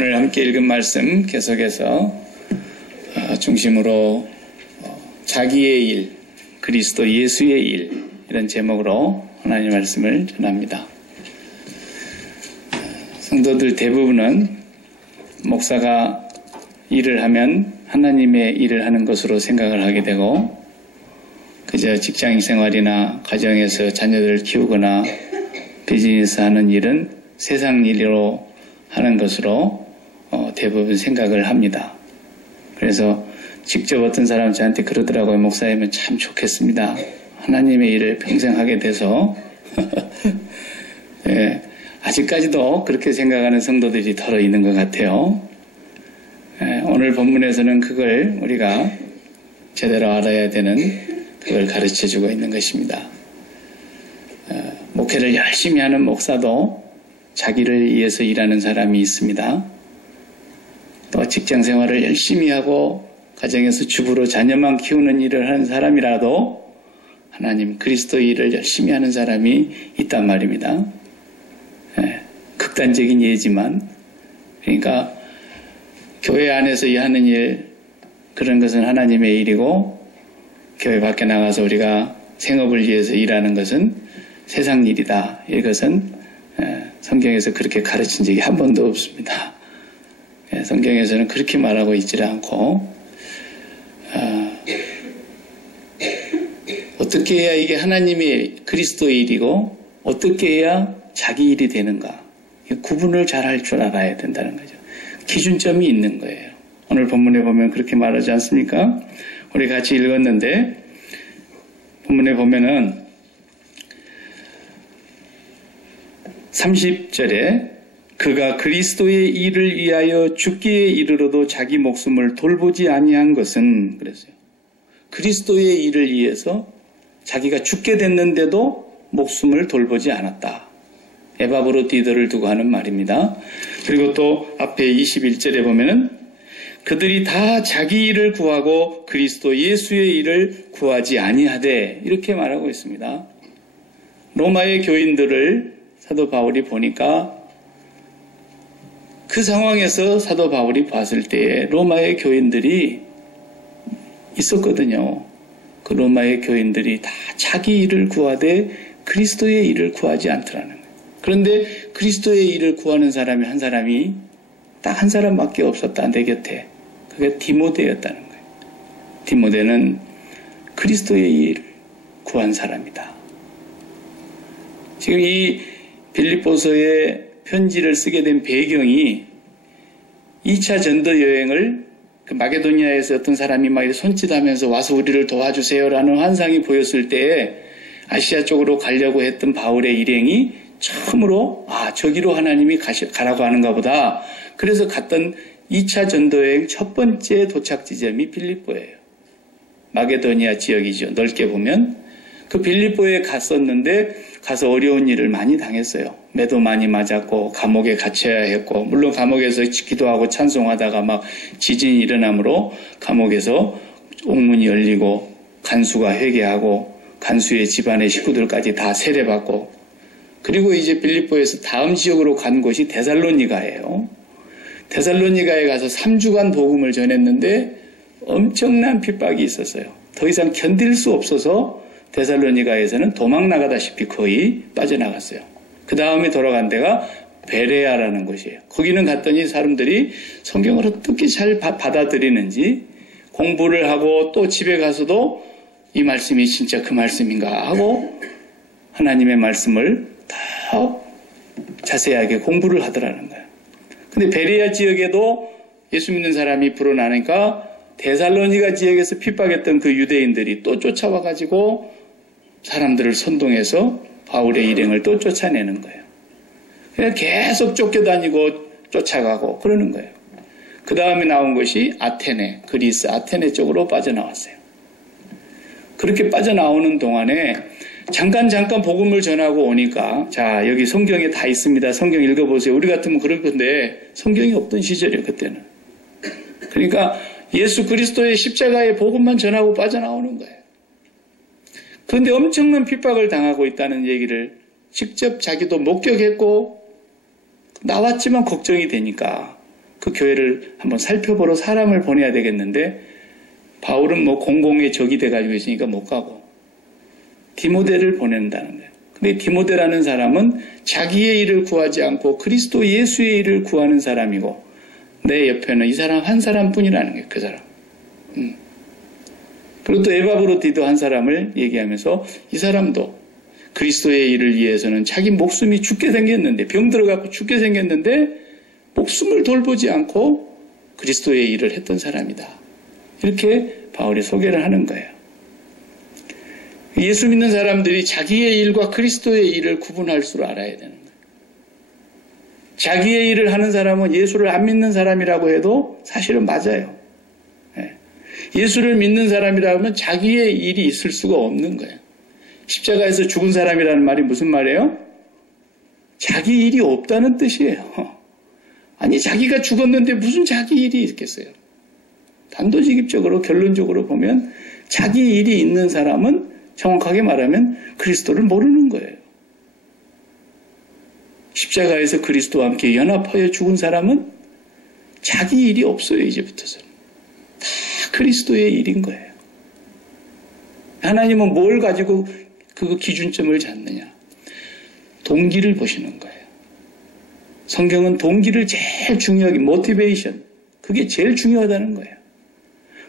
오늘 함께 읽은 말씀 계속해서 중심으로 자기의 일, 그리스도 예수의 일, 이런 제목으로 하나님의 말씀을 전합니다. 성도들 대부분은 목사가 일을 하면 하나님의 일을 하는 것으로 생각을 하게 되고, 그저 직장 생활이나 가정에서 자녀들을 키우거나 비즈니스 하는 일은 세상 일로 하는 것으로 대부분 생각을 합니다. 그래서 직접 어떤 사람 저한테 그러더라고요. 목사님은 참 좋겠습니다. 하나님의 일을 평생 하게 돼서 예, 아직까지도 그렇게 생각하는 성도들이 더러 있는 것 같아요. 예, 오늘 본문에서는 그걸 우리가 제대로 알아야 되는 그걸 가르쳐주고 있는 것입니다. 목회를 열심히 하는 목사도 자기를 위해서 일하는 사람이 있습니다. 또 직장 생활을 열심히 하고 가정에서 주부로 자녀만 키우는 일을 하는 사람이라도 하나님 그리스도 일을 열심히 하는 사람이 있단 말입니다. 예, 극단적인 예지만, 그러니까 교회 안에서 하는 일, 그런 것은 하나님의 일이고, 교회 밖에 나가서 우리가 생업을 위해서 일하는 것은 세상 일이다. 이것은 성경에서 그렇게 가르친 적이 한 번도 없습니다. 성경에서는 그렇게 말하고 있지 않고, 어떻게 해야 이게 하나님의 그리스도의 일이고 어떻게 해야 자기 일이 되는가, 구분을 잘 할 줄 알아야 된다는 거죠. 기준점이 있는 거예요. 오늘 본문에 보면 그렇게 말하지 않습니까? 우리 같이 읽었는데 본문에 보면은 30절에 그가 그리스도의 일을 위하여 죽기에 이르러도 자기 목숨을 돌보지 아니한 것은, 그랬어요. 그리스도의 일을 위해서 자기가 죽게 됐는데도 목숨을 돌보지 않았다. 에바브로디더를 두고 하는 말입니다. 그리고 또 앞에 21절에 보면은 그들이 다 자기 일을 구하고 그리스도 예수의 일을 구하지 아니하되, 이렇게 말하고 있습니다. 로마의 교인들을 사도 바울이 보니까 그 상황에서 사도 바울이 봤을 때에 로마의 교인들이 있었거든요. 그 로마의 교인들이 다 자기 일을 구하되 그리스도의 일을 구하지 않더라는 거예요. 그런데 그리스도의 일을 구하는 사람이 한 사람이 딱 한 사람밖에 없었다, 내 곁에. 그게 디모데였다는 거예요. 디모데는 그리스도의 일을 구한 사람이다. 지금 이 빌립보서의 편지를 쓰게 된 배경이 2차 전도 여행을 그 마게도니아에서 어떤 사람이 막 손짓하면서 와서 우리를 도와주세요라는 환상이 보였을 때에 아시아 쪽으로 가려고 했던 바울의 일행이 처음으로 저기로 하나님이 가라고 하는가 보다. 그래서 갔던 2차 전도 여행 첫 번째 도착 지점이 빌립보예요. 마게도니아 지역이죠. 넓게 보면. 그 빌립보에 갔었는데 가서 어려운 일을 많이 당했어요. 매도 많이 맞았고 감옥에 갇혀야 했고, 물론 감옥에서 기도하고 찬송하다가 막 지진이 일어나므로 감옥에서 옥문이 열리고 간수가 회개하고 간수의 집안의 식구들까지 다 세례받고, 그리고 이제 빌립보에서 다음 지역으로 간 곳이 데살로니가예요. 데살로니가에 가서 3주간 복음을 전했는데 엄청난 핍박이 있었어요. 더 이상 견딜 수 없어서 데살로니가에서는 도망 나가다시피 거의 빠져나갔어요. 그 다음에 돌아간 데가 베레아라는 곳이에요. 거기는 갔더니 사람들이 성경을 어떻게 잘 받아들이는지 공부를 하고, 또 집에 가서도 이 말씀이 진짜 그 말씀인가 하고 하나님의 말씀을 더 자세하게 공부를 하더라는 거예요. 근데 베레아 지역에도 예수 믿는 사람이 불어나니까 데살로니가 지역에서 핍박했던 그 유대인들이 또 쫓아와가지고 사람들을 선동해서 바울의 일행을 또 쫓아내는 거예요. 그냥 계속 쫓겨다니고 쫓아가고 그러는 거예요. 그 다음에 나온 것이 아테네, 그리스 아테네 쪽으로 빠져나왔어요. 그렇게 빠져나오는 동안에 잠깐 복음을 전하고 오니까, 자, 여기 성경에 다 있습니다. 성경 읽어보세요. 우리 같으면 그럴 건데 성경이 없던 시절이에요, 그때는. 그러니까 예수 그리스도의 십자가의 복음만 전하고 빠져나오는 거예요. 그런데 엄청난 핍박을 당하고 있다는 얘기를 직접 자기도 목격했고 나왔지만 걱정이 되니까 그 교회를 한번 살펴보러 사람을 보내야 되겠는데 바울은 뭐 공공의 적이 돼가지고 있으니까 못 가고 디모데를 보낸다는 거예요. 근데 디모데라는 사람은 자기의 일을 구하지 않고 그리스도 예수의 일을 구하는 사람이고 내 옆에는 이 사람 한 사람뿐이라는 거예요. 그 사람. 그리고 또 에바브로디도 한 사람을 얘기하면서 이 사람도 그리스도의 일을 위해서는 자기 목숨이 죽게 생겼는데 병 들어가고 죽게 생겼는데 목숨을 돌보지 않고 그리스도의 일을 했던 사람이다. 이렇게 바울이 소개를 하는 거예요. 예수 믿는 사람들이 자기의 일과 그리스도의 일을 구분할 줄 알아야 되는 거예요. 자기의 일을 하는 사람은 예수를 안 믿는 사람이라고 해도 사실은 맞아요. 예수를 믿는 사람이라면 자기의 일이 있을 수가 없는 거예요. 십자가에서 죽은 사람이라는 말이 무슨 말이에요? 자기 일이 없다는 뜻이에요. 아니 자기가 죽었는데 무슨 자기 일이 있겠어요? 단도직입적으로 결론적으로 보면 자기 일이 있는 사람은 정확하게 말하면 그리스도를 모르는 거예요. 십자가에서 그리스도와 함께 연합하여 죽은 사람은 자기 일이 없어요. 이제부터서는. 다 그리스도의 일인 거예요. 하나님은 뭘 가지고 그 기준점을 잡느냐. 동기를 보시는 거예요. 성경은 동기를 제일 중요하게 모티베이션 그게 제일 중요하다는 거예요.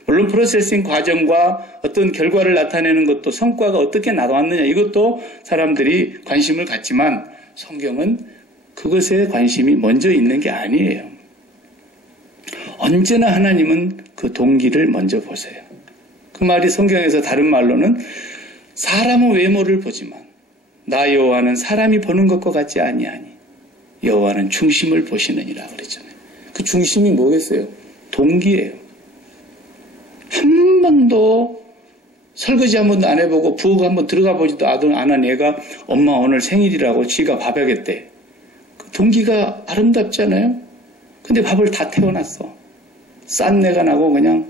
물론 프로세싱 과정과 어떤 결과를 나타내는 것도 성과가 어떻게 나왔느냐 이것도 사람들이 관심을 갖지만 성경은 그것에 관심이 먼저 있는 게 아니에요. 언제나 하나님은 그 동기를 먼저 보세요. 그 말이 성경에서 다른 말로는 사람은 외모를 보지만 나 여호와는 사람이 보는 것과 같지 아니하니 여호와는 중심을 보시느니라 그랬잖아요. 그 중심이 뭐겠어요? 동기예요. 한 번도 설거지 한 번도 안 해보고 부엌 한 번 들어가 보지도 안 한 애가 엄마 오늘 생일이라고 지가 밥 하겠대. 그 동기가 아름답잖아요. 근데 밥을 다 태워놨어. 싼 내가 나고 그냥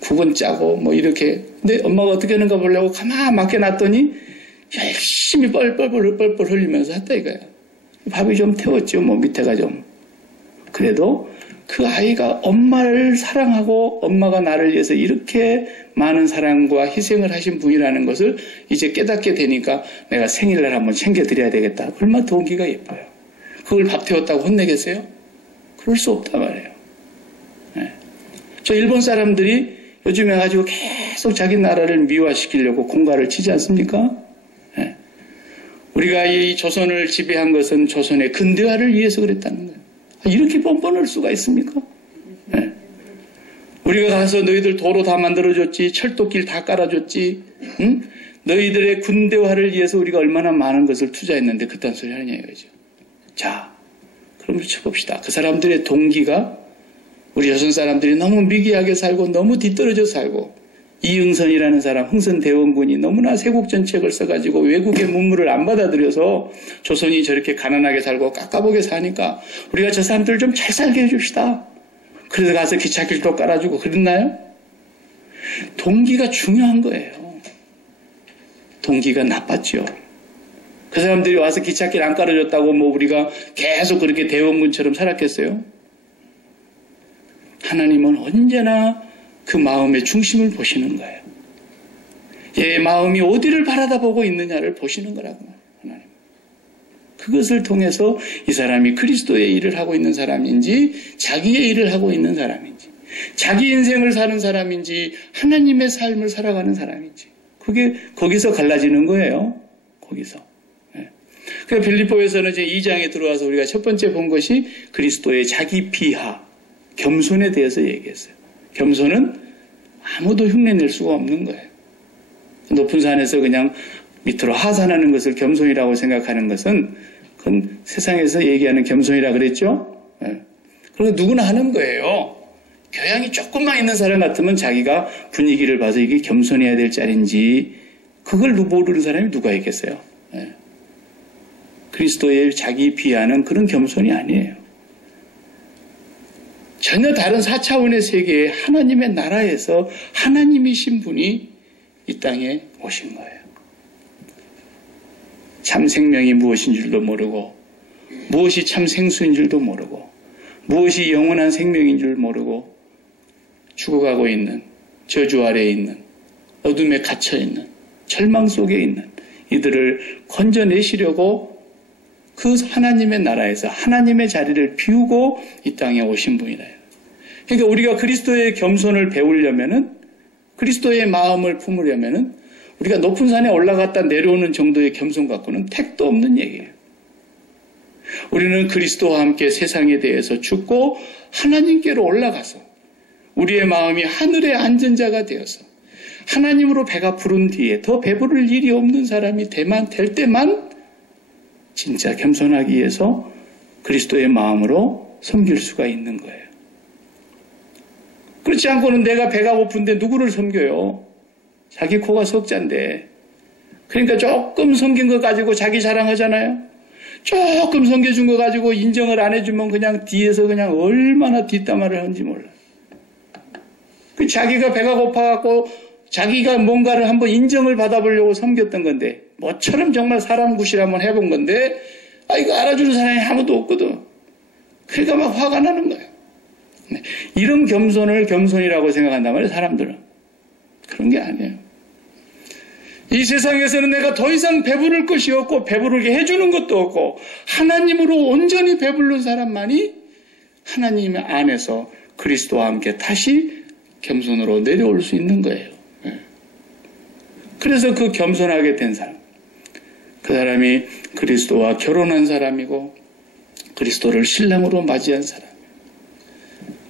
국은 짜고 뭐 이렇게. 근데 엄마가 어떻게 하는가 보려고 가만 맡겨놨더니 열심히 뻘뻘 흘리면서 했다 이거야. 밥이 좀 태웠죠. 뭐 밑에가 좀. 그래도 그 아이가 엄마를 사랑하고 엄마가 나를 위해서 이렇게 많은 사랑과 희생을 하신 분이라는 것을 이제 깨닫게 되니까 내가 생일날 한번 챙겨드려야 되겠다. 얼마나 동기가 예뻐요. 그걸 밥 태웠다고 혼내겠어요? 그럴 수 없단 말이에요. 네. 저 일본 사람들이 요즘에 가지고 계속 자기 나라를 미화시키려고 공갈을 치지 않습니까? 네. 우리가 이 조선을 지배한 것은 조선의 근대화를 위해서 그랬다는 거예요. 이렇게 뻔뻔할 수가 있습니까? 네. 우리가 가서 너희들 도로 다 만들어줬지, 철도길 다 깔아줬지, 응? 너희들의 군대화를 위해서 우리가 얼마나 많은 것을 투자했는데 그딴 소리 하느냐 이거죠. 자, 그럼 쳐봅시다. 그 사람들의 동기가 우리 조선 사람들이 너무 미개하게 살고 너무 뒤떨어져 살고 이응선이라는 사람, 흥선대원군이 너무나 세국정책을 써가지고 외국의 문물을 안 받아들여서 조선이 저렇게 가난하게 살고 깝깝하게 사니까 우리가 저 사람들 좀 잘 살게 해줍시다. 그래서 가서 기찻길도 깔아주고 그랬나요? 동기가 중요한 거예요. 동기가 나빴죠. 그 사람들이 와서 기찻길 안 깔아줬다고 뭐 우리가 계속 그렇게 대원군처럼 살았겠어요? 하나님은 언제나 그 마음의 중심을 보시는 거예요. 얘 마음이 어디를 바라다보고 있느냐를 보시는 거라고 하나님. 그것을 통해서 이 사람이 그리스도의 일을 하고 있는 사람인지 자기의 일을 하고 있는 사람인지 자기 인생을 사는 사람인지 하나님의 삶을 살아가는 사람인지 그게 거기서 갈라지는 거예요. 거기서. 네. 그러니까 빌립보에서는 이제 2장에 들어와서 우리가 첫 번째 본 것이 그리스도의 자기 비하, 겸손에 대해서 얘기했어요. 겸손은 아무도 흉내낼 수가 없는 거예요. 높은 산에서 그냥 밑으로 하산하는 것을 겸손이라고 생각하는 것은 그건 세상에서 얘기하는 겸손이라 그랬죠. 네. 그리고 누구나 하는 거예요. 교양이 조금만 있는 사람 같으면 자기가 분위기를 봐서 이게 겸손해야 될 자리인지 그걸 모르는 사람이 누가 있겠어요. 네. 그리스도의 자기 비하는 그런 겸손이 아니에요. 전혀 다른 4차원의 세계에 하나님의 나라에서 하나님이신 분이 이 땅에 오신 거예요. 참 생명이 무엇인 줄도 모르고 무엇이 참 생수인 줄도 모르고 무엇이 영원한 생명인 줄 모르고 죽어가고 있는, 저주 아래에 있는, 어둠에 갇혀 있는, 절망 속에 있는 이들을 건져내시려고 그 하나님의 나라에서 하나님의 자리를 비우고 이 땅에 오신 분이다. 그러니까 우리가 그리스도의 겸손을 배우려면은, 그리스도의 마음을 품으려면은 우리가 높은 산에 올라갔다 내려오는 정도의 겸손 갖고는 택도 없는 얘기예요. 우리는 그리스도와 함께 세상에 대해서 죽고 하나님께로 올라가서 우리의 마음이 하늘의 앉은 자가 되어서 하나님으로 배가 부른 뒤에 더 배부를 일이 없는 사람이 될 때만 진짜 겸손하기 위해서 그리스도의 마음으로 섬길 수가 있는 거예요. 그렇지 않고는 내가 배가 고픈데 누구를 섬겨요? 자기 코가 석잔데. 그러니까 조금 섬긴 거 가지고 자기 자랑하잖아요. 조금 섬겨준 거 가지고 인정을 안 해주면 그냥 뒤에서 그냥 얼마나 뒷담화를 하는지 몰라. 자기가 배가 고파갖고 자기가 뭔가를 한번 인정을 받아보려고 섬겼던 건데, 뭐처럼 정말 사람 구실 한번 해본 건데, 이거 알아주는 사람이 아무도 없거든. 그러니까 막 화가 나는 거예요. 이런 겸손을 겸손이라고 생각한단 말이에요, 사람들은. 그런 게 아니에요. 이 세상에서는 내가 더 이상 배부를 것이 없고 배부르게 해주는 것도 없고 하나님으로 온전히 배부른 사람만이 하나님 안에서 그리스도와 함께 다시 겸손으로 내려올 수 있는 거예요. 그래서 그 겸손하게 된 사람, 그 사람이 그리스도와 결혼한 사람이고 그리스도를 신랑으로 맞이한 사람.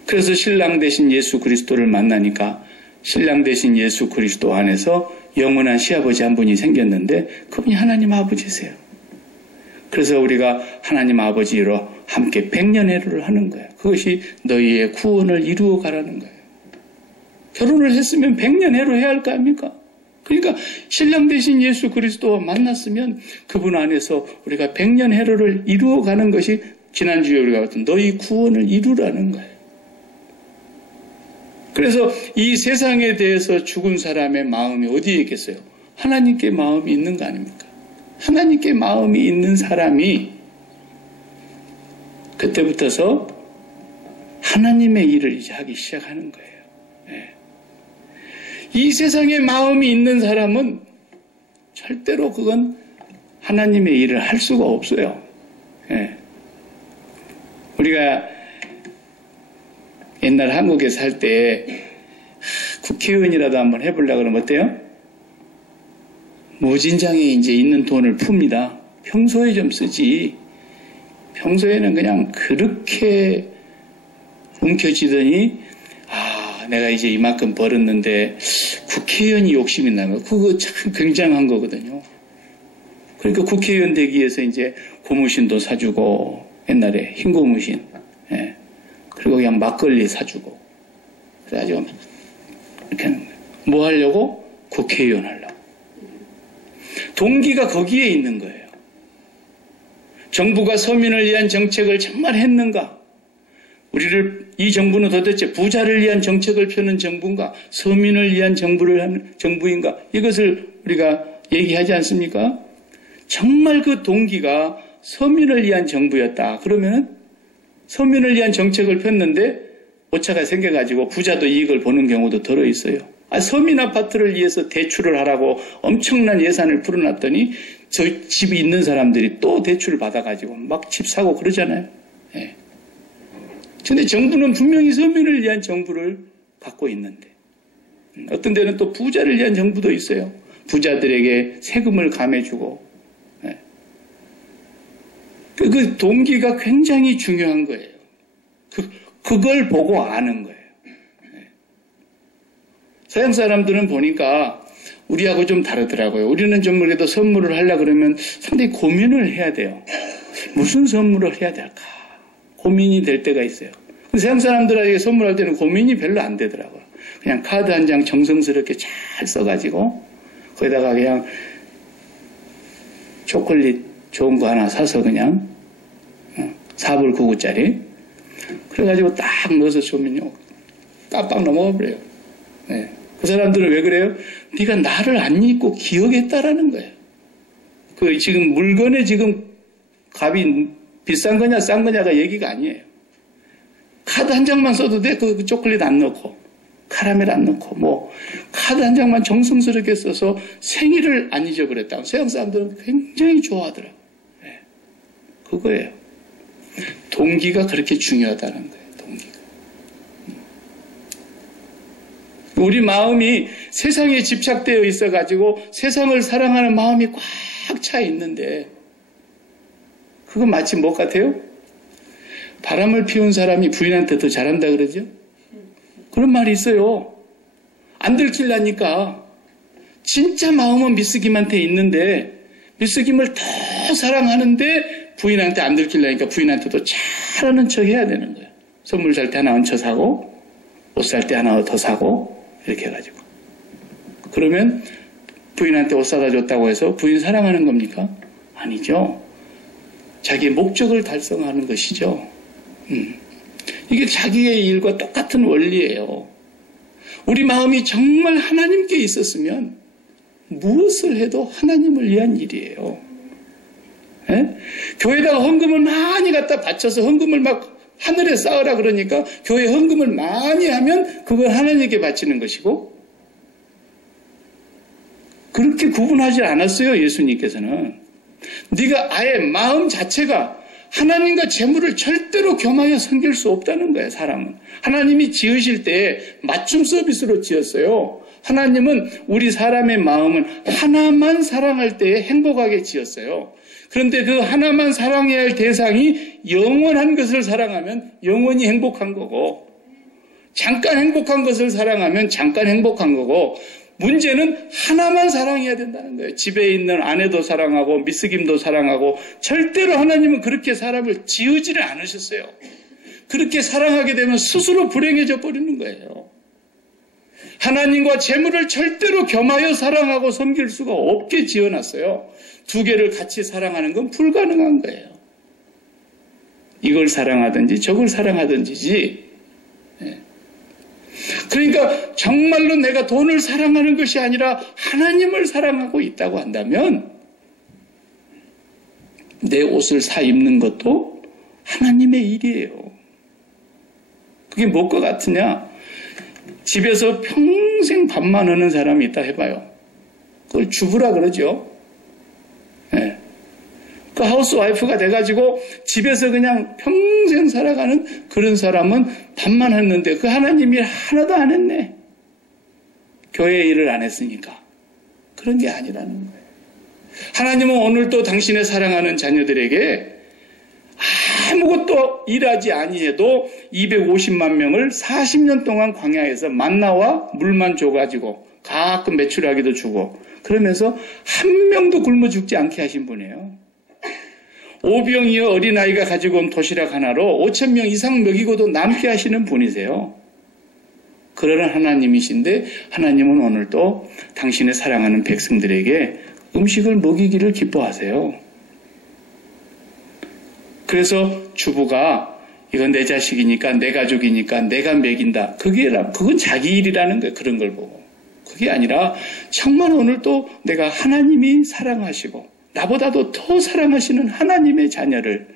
그래서 신랑 대신 예수 그리스도를 만나니까 신랑 대신 예수 그리스도 안에서 영원한 시아버지 한 분이 생겼는데 그분이 하나님 아버지세요. 그래서 우리가 하나님 아버지로 함께 백년해로를 하는 거예요. 그것이 너희의 구원을 이루어 가라는 거예요. 결혼을 했으면 백년해로 해야 할 거 아닙니까? 그러니까 신랑 대신 예수 그리스도와 만났으면 그분 안에서 우리가 백년해로를 이루어 가는 것이 지난주에 우리가 봤던 너희 구원을 이루라는 거예요. 그래서 이 세상에 대해서 죽은 사람의 마음이 어디에 있겠어요? 하나님께 마음이 있는 거 아닙니까? 하나님께 마음이 있는 사람이 그때부터서 하나님의 일을 이제 하기 시작하는 거예요. 네. 이 세상에 마음이 있는 사람은 절대로 그건 하나님의 일을 할 수가 없어요. 네. 우리가 옛날 한국에 살 때 국회의원이라도 한번 해보려고 그러면 어때요? 모진장에 이제 있는 돈을 풉니다. 평소에 좀 쓰지. 평소에는 그냥 그렇게 움켜쥐더니 내가 이제 이만큼 벌었는데 국회의원이 욕심이 나면 그거 참 굉장한 거거든요. 그러니까 국회의원 되기 위해서 이제 고무신도 사주고 옛날에 흰 고무신, 예. 그리고 그냥 막걸리 사주고 그래가지고 이렇게 하는 거예요. 뭐 하려고? 국회의원 하려고. 동기가 거기에 있는 거예요. 정부가 서민을 위한 정책을 정말 했는가? 이 정부는 도대체 부자를 위한 정책을 펴는 정부인가? 서민을 위한 정부를 하는 정부인가? 이것을 우리가 얘기하지 않습니까? 정말 그 동기가 서민을 위한 정부였다. 그러면 서민을 위한 정책을 폈는데 오차가 생겨가지고 부자도 이익을 보는 경우도 들어 있어요. 서민 아파트를 위해서 대출을 하라고 엄청난 예산을 풀어놨더니 저 집이 있는 사람들이 또 대출을 받아가지고 막 집 사고 그러잖아요. 예. 근데 정부는 분명히 서민을 위한 정부를 갖고 있는데 어떤 데는 또 부자를 위한 정부도 있어요. 부자들에게 세금을 감해주고. 예. 그 동기가 굉장히 중요한 거예요. 그걸 보고 아는 거예요. 예. 서양 사람들은 보니까 우리하고 좀 다르더라고요. 우리는 좀 그래도 선물을 하려고 그러면 상당히 고민을 해야 돼요. 무슨 선물을 해야 될까? 고민이 될 때가 있어요. 서양 사람들에게 선물할 때는 고민이 별로 안 되더라고요. 그냥 카드 한 장 정성스럽게 잘 써가지고 거기다가 그냥 초콜릿 좋은 거 하나 사서 그냥 4불 9구짜리 그래가지고 딱 넣어서 주면요 깜빡 넘어가 버려요. 네. 그 사람들은 왜 그래요? 네가 나를 안 잊고 기억했다라는 거예요. 그 지금 물건에 지금 값이 비싼 거냐 싼 거냐가 얘기가 아니에요. 카드 한 장만 써도 돼. 그 초콜릿 안 넣고, 카라멜 안 넣고, 뭐, 카드 한 장만 정성스럽게 써서 생일을 안 잊어버렸다고. 서양 사람들은 굉장히 좋아하더라고요. 네. 그거예요. 동기가 그렇게 중요하다는 거예요. 동기가. 우리 마음이 세상에 집착되어 있어가지고 세상을 사랑하는 마음이 꽉 차 있는데, 그거 마치 뭐 같아요? 바람을 피운 사람이 부인한테 더 잘한다 그러죠? 그런 말이 있어요. 안 들키려니까. 진짜 마음은 미스김한테 있는데 미스김을 더 사랑하는데 부인한테 안 들키려니까 부인한테도 잘하는 척 해야 되는 거예요. 선물 살 때 하나 얹혀 사고 옷 살 때 하나 더 사고 이렇게 해가지고. 그러면 부인한테 옷 사다 줬다고 해서 부인 사랑하는 겁니까? 아니죠. 자기의 목적을 달성하는 것이죠. 이게 자기의 일과 똑같은 원리예요. 우리 마음이 정말 하나님께 있었으면 무엇을 해도 하나님을 위한 일이에요. 예? 교회에다가 헌금을 많이 갖다 바쳐서 헌금을 막 하늘에 쌓으라 그러니까 교회 헌금을 많이 하면 그걸 하나님께 바치는 것이고, 그렇게 구분하지 않았어요. 예수님께서는. 네가 아예 마음 자체가 하나님과 재물을 절대로 겸하여 섬길 수 없다는 거예요. 사람은. 하나님이 지으실 때 맞춤 서비스로 지었어요. 하나님은 우리 사람의 마음은 하나만 사랑할 때 행복하게 지었어요. 그런데 그 하나만 사랑해야 할 대상이 영원한 것을 사랑하면 영원히 행복한 거고, 잠깐 행복한 것을 사랑하면 잠깐 행복한 거고, 문제는 하나만 사랑해야 된다는 거예요. 집에 있는 아내도 사랑하고 미스김도 사랑하고. 절대로 하나님은 그렇게 사람을 지으지를 않으셨어요. 그렇게 사랑하게 되면 스스로 불행해져 버리는 거예요. 하나님과 재물을 절대로 겸하여 사랑하고 섬길 수가 없게 지어놨어요. 두 개를 같이 사랑하는 건 불가능한 거예요. 이걸 사랑하든지 저걸 사랑하든지지. 그러니까 정말로 내가 돈을 사랑하는 것이 아니라 하나님을 사랑하고 있다고 한다면 내 옷을 사 입는 것도 하나님의 일이에요. 그게 무엇과 같으냐? 집에서 평생 밥만 하는 사람이 있다 해봐요. 그걸 주부라 그러죠. 네. 그 하우스와이프가 돼가지고 집에서 그냥 평생 살아가는 그런 사람은 밥만 했는데 그 하나님 일 하나도 안 했네. 교회 일을 안 했으니까. 그런 게 아니라는 거예요. 하나님은 오늘도 당신의 사랑하는 자녀들에게 아무것도 일하지 아니해도 250만 명을 40년 동안 광야에서 만나와 물만 줘가지고 가끔 메추라기도 주고 그러면서 한 명도 굶어 죽지 않게 하신 분이에요. 오병이어 어린아이가 가지고 온 도시락 하나로 5,000명 이상 먹이고도 남게 하시는 분이세요. 그러는 하나님이신데 하나님은 오늘도 당신의 사랑하는 백성들에게 음식을 먹이기를 기뻐하세요. 그래서 주부가 이건 내 자식이니까 내 가족이니까 내가 먹인다. 그건 자기 일이라는 거예요. 그런 걸 보고. 그게 아니라 정말 오늘도 내가 하나님이 사랑하시고 나보다도 더 사랑하시는 하나님의 자녀를,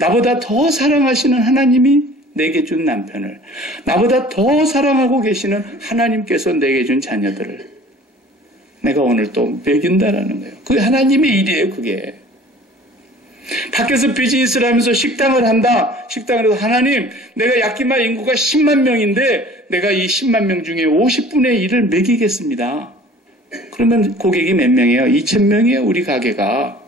나보다 더 사랑하시는 하나님이 내게 준 남편을, 나보다 더 사랑하고 계시는 하나님께서 내게 준 자녀들을 내가 오늘 또 먹인다라는 거예요. 그게 하나님의 일이에요. 그게. 밖에서 비즈니스를 하면서 식당을 한다. 식당을 해서 하나님, 내가 야키마 인구가 10만 명인데 내가 이 10만 명 중에 50분의 1을 먹이겠습니다. 그러면 고객이 몇 명이에요? 2,000명이에요. 우리 가게가.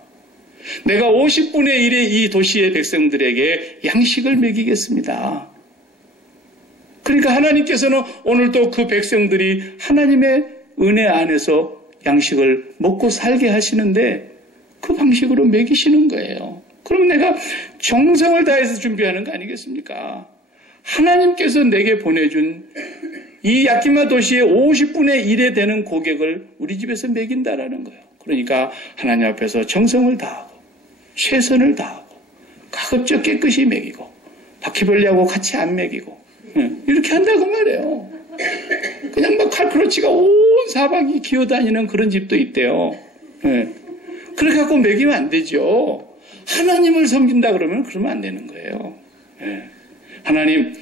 내가 50분의 1의 이 도시의 백성들에게 양식을 먹이겠습니다. 그러니까 하나님께서는 오늘도 그 백성들이 하나님의 은혜 안에서 양식을 먹고 살게 하시는데 그 방식으로 먹이시는 거예요. 그럼 내가 정성을 다해서 준비하는 거 아니겠습니까? 하나님께서 내게 보내준 이 야키마 도시의 50분의 1에 되는 고객을 우리 집에서 먹인다라는 거예요. 그러니까 하나님 앞에서 정성을 다하고 최선을 다하고 가급적 깨끗이 먹이고 바퀴벌레하고 같이 안 먹이고 이렇게 한다고 말해요. 그냥 막 칼크로치가 온 사방이 기어다니는 그런 집도 있대요. 그렇게 갖고 먹이면 안 되죠. 하나님을 섬긴다 그러면 안 되는 거예요. 하나님,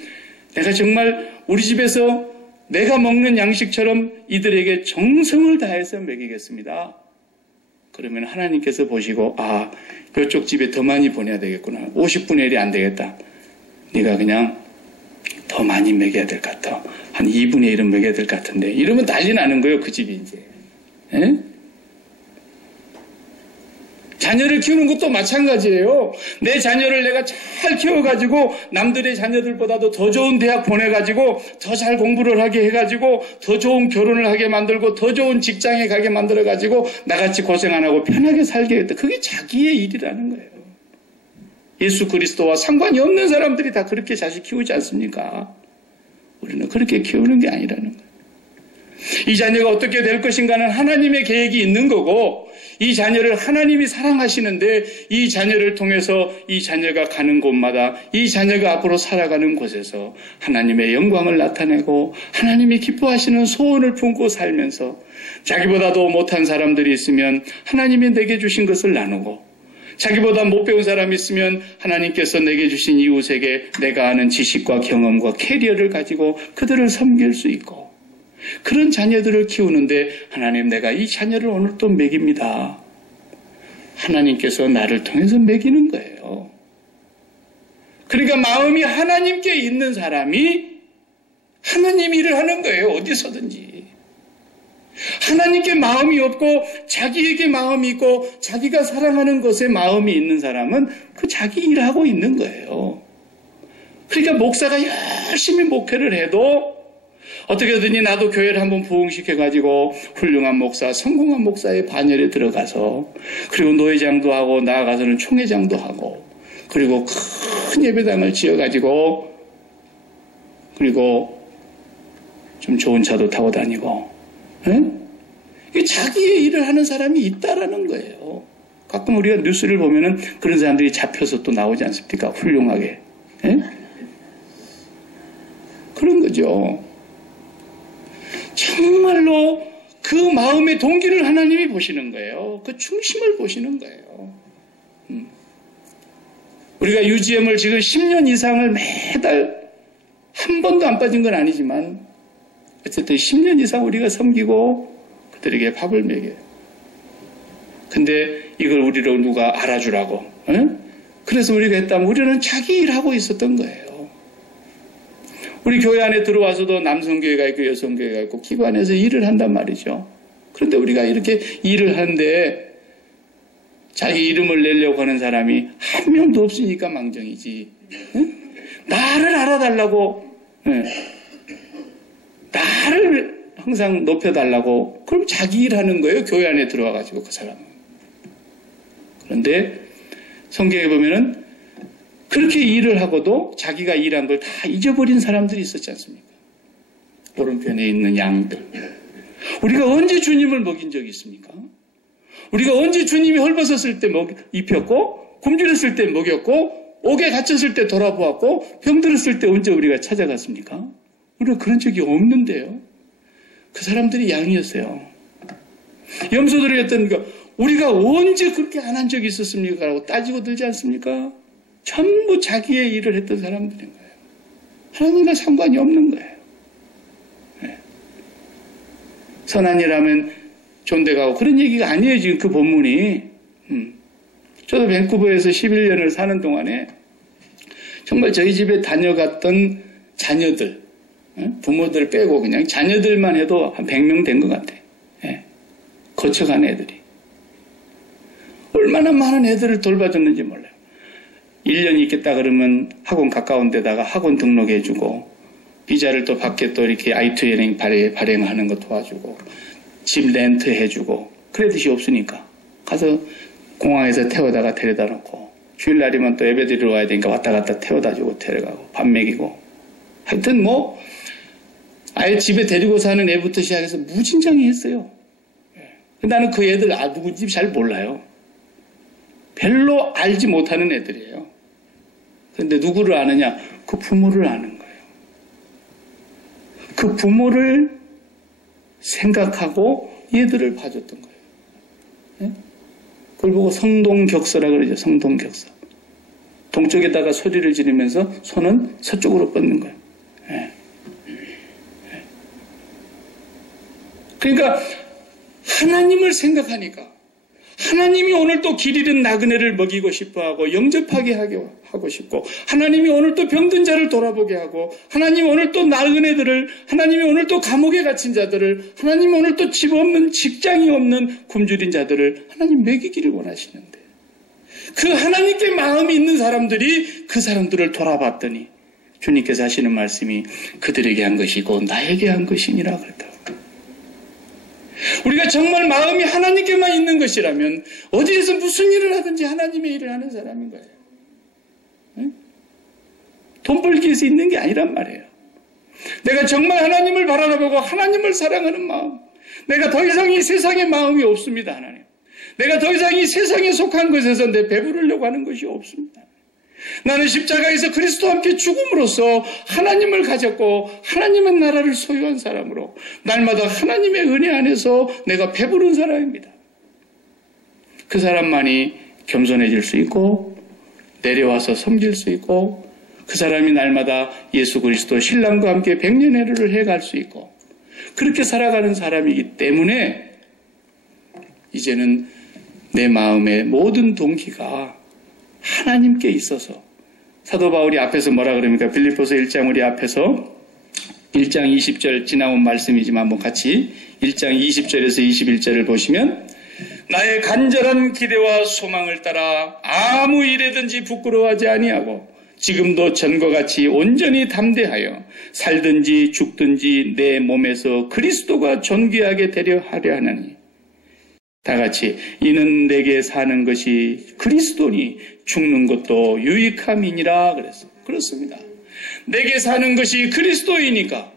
내가 정말 우리 집에서 내가 먹는 양식처럼 이들에게 정성을 다해서 먹이겠습니다. 그러면 하나님께서 보시고 이쪽 집에 더 많이 보내야 되겠구나. 50분의 1이 안 되겠다. 네가 그냥 더 많이 먹여야 될 것 같아. 한 2분의 1은 먹여야 될 것 같은데. 이러면 난리 나는 거예요. 그 집이 이제. 에? 자녀를 키우는 것도 마찬가지예요. 내 자녀를 내가 잘 키워가지고 남들의 자녀들보다도 더 좋은 대학 보내가지고 더 잘 공부를 하게 해가지고 더 좋은 결혼을 하게 만들고 더 좋은 직장에 가게 만들어가지고 나같이 고생 안 하고 편하게 살게 했다. 그게 자기의 일이라는 거예요. 예수 그리스도와 상관이 없는 사람들이 다 그렇게 자식 키우지 않습니까? 우리는 그렇게 키우는 게 아니라는 거예요. 이 자녀가 어떻게 될 것인가는 하나님의 계획이 있는 거고 이 자녀를 하나님이 사랑하시는데 이 자녀를 통해서 이 자녀가 가는 곳마다 이 자녀가 앞으로 살아가는 곳에서 하나님의 영광을 나타내고 하나님이 기뻐하시는 소원을 품고 살면서 자기보다도 못한 사람들이 있으면 하나님이 내게 주신 것을 나누고 자기보다 못 배운 사람이 있으면 하나님께서 내게 주신 이웃에게 내가 아는 지식과 경험과 캐리어를 가지고 그들을 섬길 수 있고 그런 자녀들을 키우는데 하나님 내가 이 자녀를 오늘 또 먹입니다. 하나님께서 나를 통해서 먹이는 거예요. 그러니까 마음이 하나님께 있는 사람이 하나님 일을 하는 거예요. 어디서든지. 하나님께 마음이 없고 자기에게 마음이 있고 자기가 사랑하는 것에 마음이 있는 사람은 그 자기 일하고 있는 거예요. 그러니까 목사가 열심히 목회를 해도 어떻게든지 나도 교회를 한번 부흥시켜가지고 훌륭한 목사, 성공한 목사의 반열에 들어가서 그리고 노회장도 하고 나아가서는 총회장도 하고 그리고 큰 예배당을 지어가지고 그리고 좀 좋은 차도 타고 다니고 자기의 일을 하는 사람이 있다라는 거예요. 가끔 우리가 뉴스를 보면은 그런 사람들이 잡혀서 또 나오지 않습니까? 훌륭하게. 그런 거죠. 정말로 그 마음의 동기를 하나님이 보시는 거예요. 그 중심을 보시는 거예요. 우리가 UGM을 지금 10년 이상을 매달 한 번도 안 빠진 건 아니지만 어쨌든 10년 이상 우리가 섬기고 그들에게 밥을 먹여요. 근데 이걸 우리로 누가 알아주라고. 그래서 우리가 했다면 우리는 자기 일하고 있었던 거예요. 우리 교회 안에 들어와서도 남성교회가 있고 여성교회가 있고 기관에서 일을 한단 말이죠. 그런데 우리가 이렇게 일을 하는데 자기 이름을 내려고 하는 사람이 한 명도 없으니까 망정이지. 나를 알아달라고 나를 항상 높여달라고 그럼 자기 일하는 거예요. 교회 안에 들어와가지고 그 사람은. 그런데 성경에 보면은 그렇게 일을 하고도 자기가 일한 걸 다 잊어버린 사람들이 있었지 않습니까? 오른편에 있는 양들. 우리가 언제 주님을 먹인 적이 있습니까? 우리가 언제 주님이 헐벗었을 때 입혔고 굶주렸을 때 먹였고 옥에 갇혔을 때 돌아보았고 병들었을 때 언제 우리가 찾아갔습니까? 우리가 그런 적이 없는데요. 그 사람들이 양이었어요. 염소들이었던 우리가 언제 그렇게 안 한 적이 있었습니까? 라고 따지고 들지 않습니까? 전부 자기의 일을 했던 사람들인 거예요. 하나님과 상관이 없는 거예요. 네. 선한 일하면 존대가고 그런 얘기가 아니에요. 지금 그 본문이. 저도 밴쿠버에서 11년을 사는 동안에 정말 저희 집에 다녀갔던 자녀들 부모들 빼고 그냥 자녀들만 해도 한 100명 된 것 같아요. 네. 거쳐간 애들이. 얼마나 많은 애들을 돌봐줬는지 몰라요. 1년 있겠다 그러면 학원 가까운 데다가 학원 등록해주고 비자를 또 밖에 또 이렇게 I2 여행 발행하는 거 도와주고 집 렌트 해주고 크레딧이 없으니까 가서 공항에서 태워다가 데려다 놓고 주일날이면 또 예배 드리러 와야 되니까 왔다 갔다 태워다 주고 데려가고 밥 먹이고 하여튼 뭐 아예 집에 데리고 사는 애부터 시작해서 무진장이 했어요. 나는 그 애들 누군지 잘 몰라요. 별로 알지 못하는 애들이에요. 그런데 누구를 아느냐? 그 부모를 아는 거예요. 그 부모를 생각하고 얘들을 봐줬던 거예요. 네? 그걸 보고 성동격서라 그러죠. 성동격서. 동쪽에다가 소리를 지르면서 손은 서쪽으로 뻗는 거예요. 네. 그러니까 하나님을 생각하니까 하나님이 오늘 또 길 잃은 나그네를 먹이고 싶어하고 영접하게 하고 싶고, 하나님이 오늘 또 병든 자를 돌아보게 하고, 하나님이 오늘 또 나그네들을, 하나님이 오늘 또 감옥에 갇힌 자들을, 하나님이 오늘 또 집 없는, 직장이 없는 굶주린 자들을 하나님 먹이기를 원하시는데, 그 하나님께 마음이 있는 사람들이 그 사람들을 돌아봤더니 주님께서 하시는 말씀이 그들에게 한 것이고 나에게 한 것이니라 그랬다. 우리가 정말 마음이 하나님께만 있는 것이라면 어디에서 무슨 일을 하든지 하나님의 일을 하는 사람인 거예요. 응? 돈 벌기 위해서 있는 게 아니란 말이에요. 내가 정말 하나님을 바라보고 하나님을 사랑하는 마음, 내가 더 이상 이 세상의 마음이 없습니다. 하나님, 내가 더 이상 이 세상에 속한 것에서 내 배부르려고 하는 것이 없습니다. 나는 십자가에서 그리스도와 함께 죽음으로써 하나님을 가졌고 하나님의 나라를 소유한 사람으로 날마다 하나님의 은혜 안에서 내가 배부른 사람입니다. 그 사람만이 겸손해질 수 있고 내려와서 섬길 수 있고, 그 사람이 날마다 예수 그리스도 신랑과 함께 백년해를 해갈 수 있고, 그렇게 살아가는 사람이기 때문에 이제는 내 마음의 모든 동기가 하나님께 있어서, 사도 바울이 앞에서 뭐라 그럽니까? 빌립보서 1장 우리 앞에서 1장 20절 지나온 말씀이지만 한번 같이 1장 20절에서 21절을 보시면, 나의 간절한 기대와 소망을 따라 아무 일에든지 부끄러워하지 아니하고 지금도 전과 같이 온전히 담대하여 살든지 죽든지 내 몸에서 그리스도가 존귀하게 되려 하려 하나니, 다 같이 이는 내게 사는 것이 그리스도니 죽는 것도 유익함이니라 그랬어요. 그렇습니다. 내게 사는 것이 그리스도이니까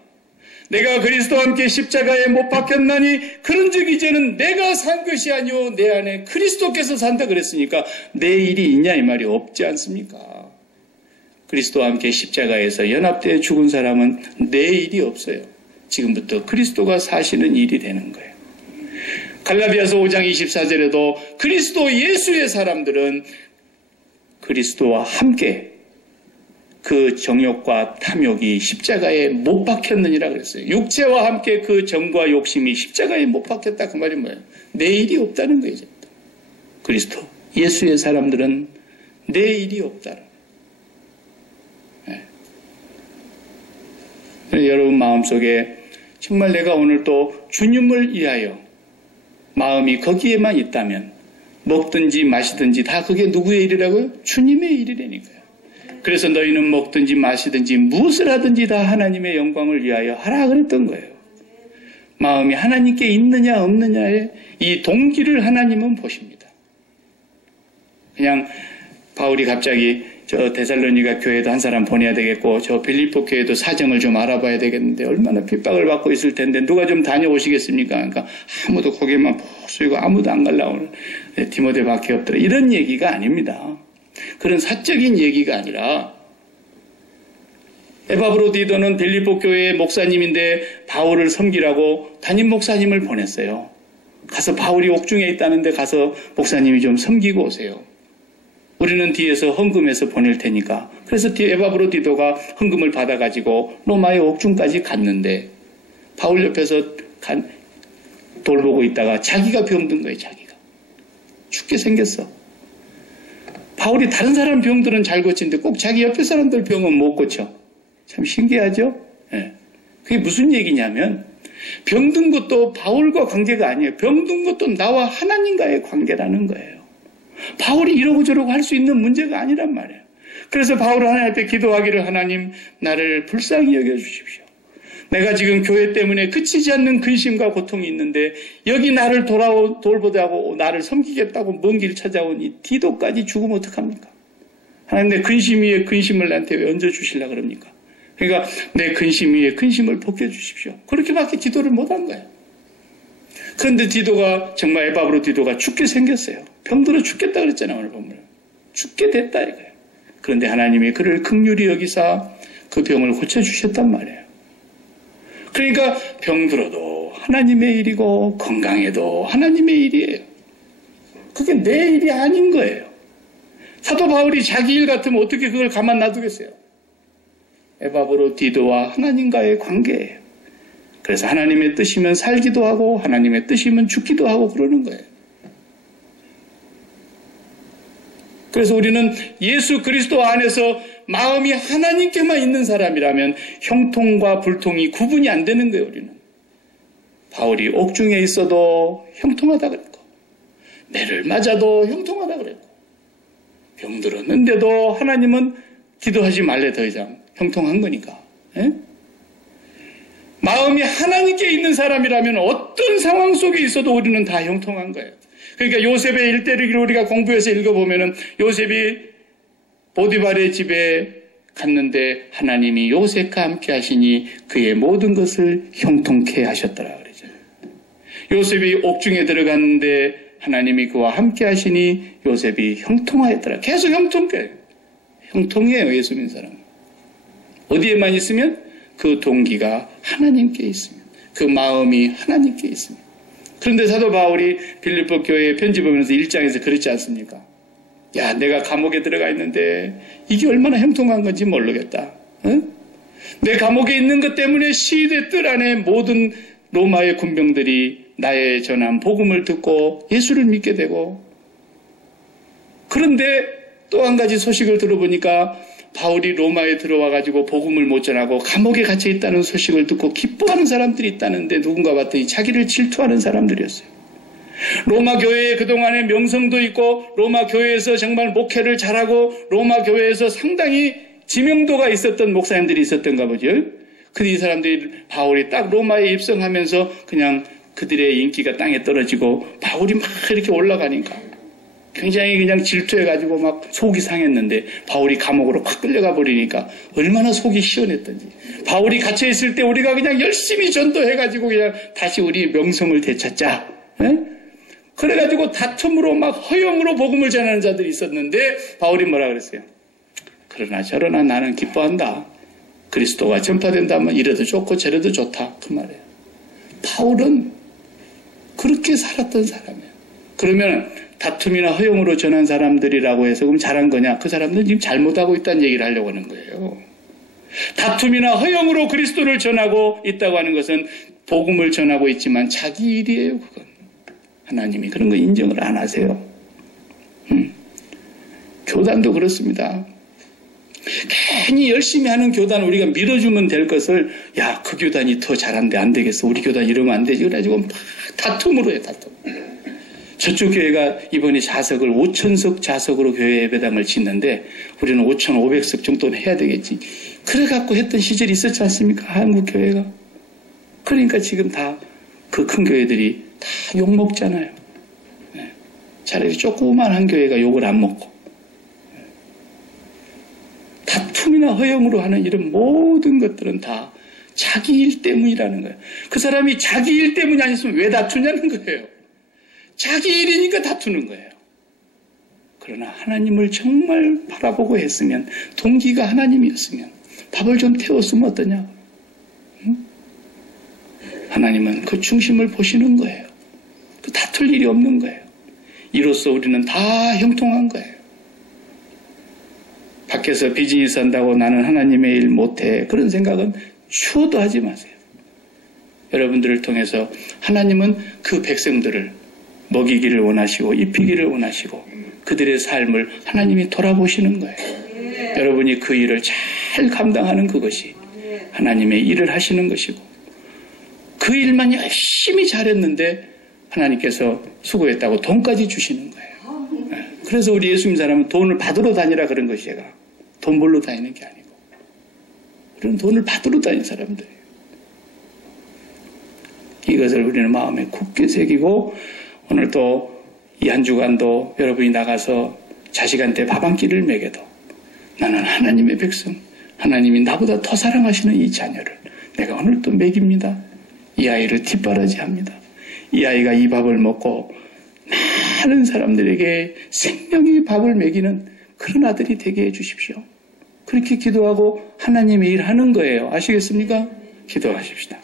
내가 그리스도와 함께 십자가에 못 박혔나니 그런즉 이제는 내가 산 것이 아니오 내 안에 그리스도께서 산다 그랬으니까 내 일이 있냐 이 말이 없지 않습니까? 그리스도와 함께 십자가에서 연합되어 죽은 사람은 내 일이 없어요. 지금부터 그리스도가 사시는 일이 되는 거예요. 갈라디아서 5장 24절에도 그리스도 예수의 사람들은 그리스도와 함께 그 정욕과 탐욕이 십자가에 못 박혔느니라 그랬어요. 육체와 함께 그 정과 욕심이 십자가에 못 박혔다, 그 말이 뭐예요? 내 일이 없다는 거예요. 그리스도 예수의 사람들은 내 일이 없다. 네. 여러분 마음속에 정말 내가 오늘 또 주님을 위하여 마음이 거기에만 있다면 먹든지 마시든지 다 그게 누구의 일이라고요? 주님의 일이라니까요. 그래서 너희는 먹든지 마시든지 무엇을 하든지 다 하나님의 영광을 위하여 하라 그랬던 거예요. 마음이 하나님께 있느냐 없느냐의 이 동기를 하나님은 보십니다. 그냥 바울이 갑자기 저 데살로니가 교회도 한 사람 보내야 되겠고 저 빌립보 교회도 사정을 좀 알아봐야 되겠는데 얼마나 핍박을 받고 있을 텐데 누가 좀 다녀오시겠습니까? 그러니까 아무도 고개만 푹 숙이고 아무도 안 갈라고 디모데밖에 없더라. 이런 얘기가 아닙니다. 그런 사적인 얘기가 아니라, 에바브로디도는 빌립보 교회의 목사님인데 바울을 섬기라고 담임 목사님을 보냈어요. 가서 바울이 옥중에 있다는데 가서 목사님이 좀 섬기고 오세요. 우리는 뒤에서 헌금해서 보낼 테니까. 그래서 에바브로디도가 헌금을 받아가지고 로마의 옥중까지 갔는데 바울 옆에서 돌보고 있다가 자기가 병든 거예요. 자기가 죽게 생겼어. 바울이 다른 사람 병들은 잘 고치는데 꼭 자기 옆에 사람들 병은 못 고쳐. 참 신기하죠? 네. 그게 무슨 얘기냐면 병든 것도 바울과 관계가 아니에요. 병든 것도 나와 하나님과의 관계라는 거예요. 바울이 이러고 저러고 할 수 있는 문제가 아니란 말이에요. 그래서 바울은 하나님 앞에 기도하기를, 하나님 나를 불쌍히 여겨주십시오. 내가 지금 교회 때문에 그치지 않는 근심과 고통이 있는데 여기 나를 돌보자고 나를 섬기겠다고 먼 길 찾아온 이 디도까지 죽으면 어떡합니까? 하나님 내 근심 위에 근심을 나한테 왜 얹어주시려고 그럽니까? 그러니까 내 근심 위에 근심을 벗겨주십시오. 그렇게밖에 기도를 못한 거예요. 그런데 디도가 정말 에바브로 디도가 죽게 생겼어요. 병들어 죽겠다 그랬잖아요. 오늘 보면 죽게 됐다 이거예요. 그런데 하나님이 그를 긍휼히 여기사 그 병을 고쳐주셨단 말이에요. 그러니까 병들어도 하나님의 일이고 건강해도 하나님의 일이에요. 그게 내 일이 아닌 거예요. 사도 바울이 자기 일 같으면 어떻게 그걸 가만 놔두겠어요? 에바브로 디도와 하나님과의 관계예요. 그래서 하나님의 뜻이면 살기도 하고 하나님의 뜻이면 죽기도 하고 그러는 거예요. 그래서 우리는 예수 그리스도 안에서 마음이 하나님께만 있는 사람이라면 형통과 불통이 구분이 안 되는 거예요. 우리는 바울이 옥중에 있어도 형통하다 그랬고 매를 맞아도 형통하다 그랬고 병들었는데도 하나님은 기도하지 말래 더 이상 형통한 거니까. 에? 마음이 하나님께 있는 사람이라면 어떤 상황 속에 있어도 우리는 다 형통한 거예요. 그러니까 요셉의 일대기를 우리가 공부해서 읽어보면은 요셉이 보디발의 집에 갔는데 하나님이 요셉과 함께 하시니 그의 모든 것을 형통케 하셨더라 그러죠. 요셉이 옥중에 들어갔는데 하나님이 그와 함께 하시니 요셉이 형통하였더라. 계속 형통해요. 예수 믿는 사람. 어디에만 있으면 그 동기가 하나님께 있으면, 그 마음이 하나님께 있으면. 그런데 사도 바울이 빌립보 교회에 편지 보면서 1장에서 그렇지 않습니까? 야, 내가 감옥에 들어가 있는데 이게 얼마나 형통한 건지 모르겠다. 응? 내 감옥에 있는 것 때문에 시대 뜰 안에 모든 로마의 군병들이 나의 전한 복음을 듣고 예수를 믿게 되고, 그런데 또 한 가지 소식을 들어보니까 바울이 로마에 들어와가지고 복음을 못 전하고 감옥에 갇혀 있다는 소식을 듣고 기뻐하는 사람들이 있다는데 누군가 봤더니 자기를 질투하는 사람들이었어요. 로마 교회에 그동안의 명성도 있고 로마 교회에서 정말 목회를 잘하고 로마 교회에서 상당히 지명도가 있었던 목사님들이 있었던가 보죠. 근데 이 사람들이 바울이 딱 로마에 입성하면서 그냥 그들의 인기가 땅에 떨어지고 바울이 막 이렇게 올라가니까 굉장히 그냥 질투해가지고 막 속이 상했는데 바울이 감옥으로 확 끌려가 버리니까 얼마나 속이 시원했던지. 바울이 갇혀있을 때 우리가 그냥 열심히 전도해가지고 그냥 다시 우리 명성을 되찾자. 에? 그래가지고 다툼으로 막 허영으로 복음을 전하는 자들이 있었는데 바울이 뭐라 그랬어요? 그러나 저러나 나는 기뻐한다. 그리스도가 전파된다면 이래도 좋고 저래도 좋다. 그 말이에요. 바울은 그렇게 살았던 사람이에요. 그러면 다툼이나 허용으로 전한 사람들이라고 해서 그럼 잘한 거냐? 그 사람들은 지금 잘못하고 있다는 얘기를 하려고 하는 거예요. 다툼이나 허용으로 그리스도를 전하고 있다고 하는 것은 복음을 전하고 있지만 자기 일이에요. 그건 하나님이 그런 거 인정을 안 하세요. 교단도 그렇습니다. 괜히 열심히 하는 교단 우리가 밀어주면 될 것을 야, 그 교단이 더 잘한데 안 되겠어. 우리 교단 이러면 안 되지. 그래가지고 막 다툼으로 해요. 다툼. 저쪽 교회가 이번에 자석을 5,000석 자석으로 교회 예배당을 짓는데 우리는 5,500석 정도는 해야 되겠지. 그래갖고 했던 시절이 있었지 않습니까? 한국 교회가. 그러니까 지금 다 그 큰 교회들이 다 욕먹잖아요. 네. 차라리 조그만한 교회가 욕을 안 먹고. 다툼이나 허용으로 하는 이런 모든 것들은 다 자기 일 때문이라는 거예요. 그 사람이 자기 일 때문이 아니었으면 왜 다투냐는 거예요. 자기 일이니까 다투는 거예요. 그러나 하나님을 정말 바라보고 했으면, 동기가 하나님이었으면 밥을 좀 태웠으면 어떠냐? 응? 하나님은 그 중심을 보시는 거예요. 그 다툴 일이 없는 거예요. 이로써 우리는 다 형통한 거예요. 밖에서 비즈니스 한다고 나는 하나님의 일 못해. 그런 생각은 추호도 하지 마세요. 여러분들을 통해서 하나님은 그 백성들을 먹이기를 원하시고 입히기를 원하시고 그들의 삶을 하나님이 돌아보시는 거예요. 여러분이 그 일을 잘 감당하는 그것이 하나님의 일을 하시는 것이고, 그 일만 열심히 잘했는데 하나님께서 수고했다고 돈까지 주시는 거예요. 그래서 우리 예수 믿는 사람은 돈을 받으러 다니라 그런 것이 제가 돈 벌러 다니는 게 아니고 우리는 돈을 받으러 다니는 사람들이에요. 이것을 우리는 마음에 굳게 새기고 오늘 또 이 한 주간도 여러분이 나가서 자식한테 밥 한 끼를 먹여도 나는 하나님의 백성, 하나님이 나보다 더 사랑하시는 이 자녀를 내가 오늘 또 먹입니다. 이 아이를 뒷바라지합니다. 이 아이가 이 밥을 먹고 많은 사람들에게 생명의 밥을 먹이는 그런 아들이 되게 해주십시오. 그렇게 기도하고 하나님의 일 하는 거예요. 아시겠습니까? 기도하십시다.